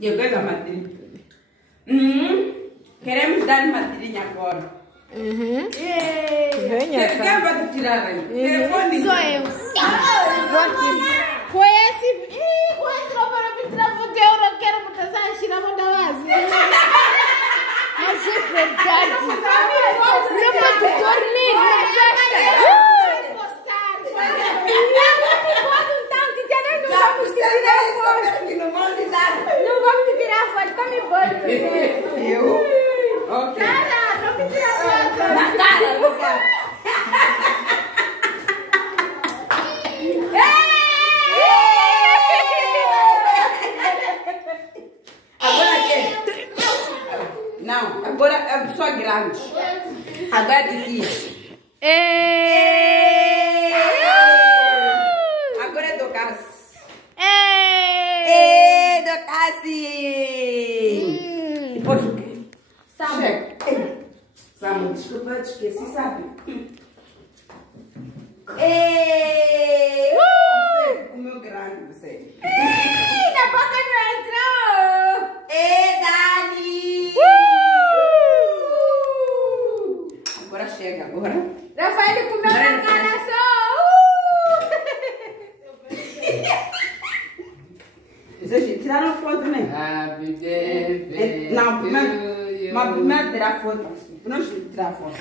Eu quero a madrinha. Queremos dar madrinha agora. Venha, Quem vai te tirar aí? Telefone. Sou eu. Conhece não para me tirar porque eu não quero muitas achas na mão da base. Mas é verdade. Não pode dormir na festa. Não vamos te tirar foto, come embora. Eu? Ok. Cara, não me tira foto. Na cara, no cara. Agora quê? Não, agora é só grande. Agora é de agora é do Cássio. Do Cássio. Depois o quê? Sabe? Sabe, desculpa, eu te esqueci, sabe? Você comeu grande, você. Na boca não entrou. Dani! Agora chega, agora. Rafael comeu na cara só. Vocês tiraram foto, né? Não, primeiro tirar foto. Não tirar foto.